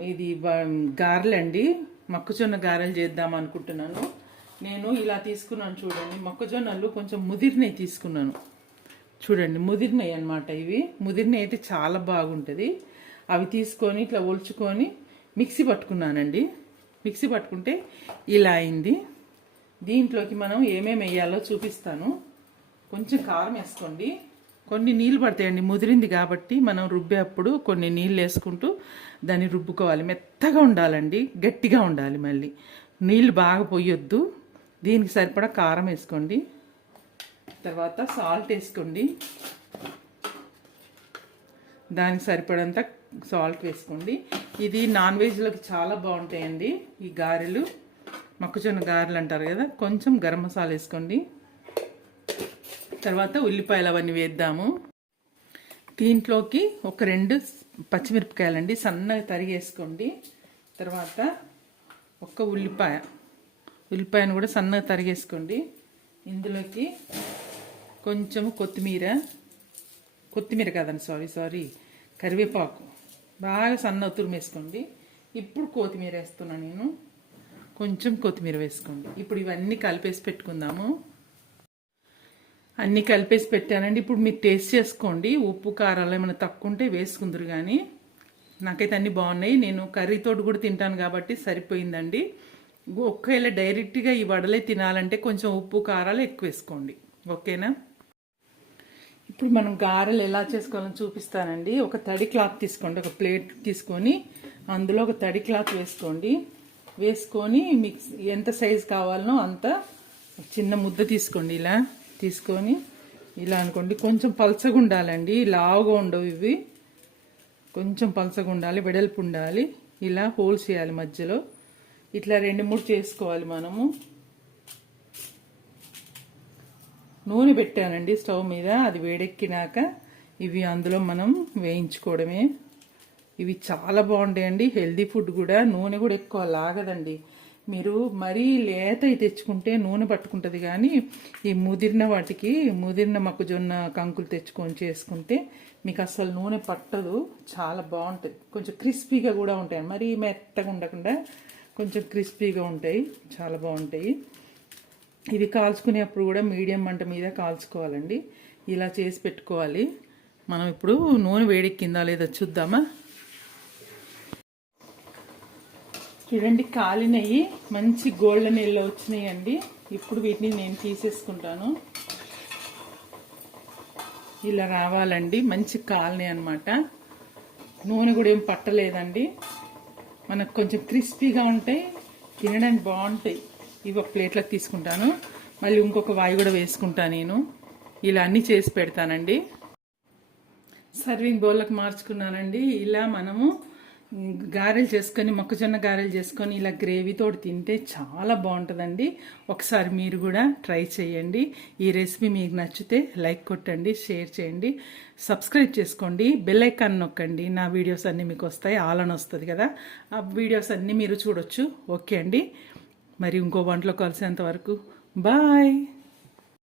ఇది గారెలు గారెలండి. మొక్కజొన్న గారెలు చేద్దాం అనుకుంటున్నాను. నేను ఇలా తీసుకున్నాను చూడండి. మొక్కజొన్నలు కొంచెం ముదిరినవి తీసుకున్నాను. చూడండి ముదిరినవి అనమాట ఇవి. ముదిరినవి అయితే చాలా బాగుంటుంది. అవి తీసుకొని ఇట్లా ఒలుచుకొని మిక్సీ పట్టుకున్నానండి. మిక్సీ పట్టుకుంటే ఇలా అయింది. దీంట్లోకి మనం ఏమేమి వేయాలో చూపిస్తాను. కొంచెం కారం వేసుకోండి. కొన్ని నీళ్ళు పడతాయండి ముదిరింది కాబట్టి మనం రుబ్బేప్పుడు కొన్ని నీళ్ళు వేసుకుంటూ దాన్ని రుబ్బుకోవాలి. మెత్తగా ఉండాలండి గట్టిగా ఉండాలి మళ్ళీ. నీళ్ళు బాగా పోయొద్దు. దీనికి సరిపడా కారం వేసుకోండి. తర్వాత సాల్ట్ వేసుకోండి. దానికి సరిపడంత సాల్ట్ వేసుకోండి. ఇది నాన్ వెజ్లోకి చాలా బాగుంటాయండి ఈ గారెలు. మొక్కజొన్న గారెలు అంటారు కదా కొంచెం గరం మసాలా వేసుకోండి. తర్వాత ఉల్లిపాయలు అవన్నీ వేద్దాము. దీంట్లోకి ఒక రెండు పచ్చిమిరపకాయలండి సన్నగా తరిగేసుకోండి. తర్వాత ఒక ఉల్లిపాయ. ఉల్లిపాయను కూడా సన్నగా తరిగేసుకోండి. ఇందులోకి కొంచెము కొత్తిమీర కొత్తిమీర కాదండి సారీ సారీ కరివేపాకు. బాగా సన్న తురిమేసుకోండి. ఇప్పుడు కొత్తిమీర వేస్తున్నాను నేను. కొంచెం కొత్తిమీర వేసుకోండి. ఇప్పుడు ఇవన్నీ కలిపేసి పెట్టుకుందాము. అన్నీ కలిపేసి పెట్టానండి. ఇప్పుడు మీరు టేస్ట్ చేసుకోండి. ఉప్పు కారాలు ఏమైనా తక్కువ ఉంటే వేసుకుందరు కానీ నాకైతే అన్నీ బాగున్నాయి. నేను కర్రీతోటి కూడా తింటాను కాబట్టి సరిపోయిందండి. ఒకవేళ డైరెక్ట్గా ఈ వడలే తినాలంటే కొంచెం ఉప్పు కారాలు ఎక్కువ వేసుకోండి. ఓకేనా? ఇప్పుడు మనం గారెలు ఎలా చేసుకోవాలని చూపిస్తానండి. ఒక తడి క్లాత్ తీసుకోండి. ఒక ప్లేట్ తీసుకొని అందులో ఒక తడి క్లాత్ వేసుకోండి. వేసుకొని మిక్స్ ఎంత సైజు కావాలనో అంత చిన్న ముద్ద తీసుకోండి ఇలా. తీసుకొని ఇలా అనుకోండి కొంచెం పలచగా ఉండాలండి. లావుగా ఉండవు ఇవి. కొంచెం పలచగా ఉండాలి వెడల్పు ఉండాలి. ఇలా హోల్స్ చేయాలి మధ్యలో. ఇట్లా రెండు మూడు చేసుకోవాలి మనము. నూనె పెట్టానండి స్టవ్ మీద. అది వేడెక్కినాక ఇవి అందులో మనం వేయించుకోవడమే. ఇవి చాలా బాగుంటాయండి. హెల్దీ ఫుడ్ కూడా. నూనె కూడా ఎక్కువ లాగదండి. మీరు మరీ లేత తెచ్చుకుంటే నూనె పట్టుకుంటుంది కానీ ఈ ముదిరిన వాటికి ముదిరిన మొక్కజొన్న కంకులు తెచ్చుకొని చేసుకుంటే మీకు అసలు నూనె పట్టదు. చాలా బాగుంటుంది. కొంచెం క్రిస్పీగా కూడా ఉంటాయి. మరీ మెత్తగా ఉండకుండా కొంచెం క్రిస్పీగా ఉంటాయి. చాలా బాగుంటాయి. ఇది కాల్చుకునేప్పుడు కూడా మీడియం మంట మీద కాల్చుకోవాలండి. ఇలా చేసి పెట్టుకోవాలి. మనం ఇప్పుడు నూనె వేడెక్కిందా లేదా చూద్దామా? చూడండి కాలినవి మంచి గోల్డెన్ ఎల్లో వచ్చినాయండి. ఇప్పుడు వీటిని నేను తీసేసుకుంటాను. ఇలా రావాలండి మంచి కాలనీ అనమాట నూనె కూడా ఏం పట్టలేదండి. మనకు కొంచెం క్రిస్పీగా ఉంటాయి తినడానికి బాగుంటాయి. ఇవి ఒక ప్లేట్లోకి తీసుకుంటాను. మళ్ళీ ఇంకొక వాయి కూడా వేసుకుంటాను నేను. ఇలా అన్నీ చేసి పెడతానండి. సర్వింగ్ బౌల్లోకి మార్చుకున్నానండి. ఇలా మనము గారెలు చేసుకొని మొక్కజొన్న గారెలు చేసుకొని ఇలా గ్రేవీతో తింటే చాలా బాగుంటుందండి. ఒకసారి మీరు కూడా ట్రై చేయండి. ఈ రెసిపీ మీకు నచ్చితే లైక్ కొట్టండి షేర్ చేయండి. సబ్స్క్రైబ్ చేసుకోండి. బెల్ ఐకాన్ నొక్కండి. నా వీడియోస్ అన్నీ మీకు వస్తాయి. ఆలన వస్తుంది కదా. ఆ వీడియోస్ అన్నీ మీరు చూడొచ్చు. ఓకే అండి. మరి ఇంకో వంటలో కలిసేంత వరకు. బాయ్.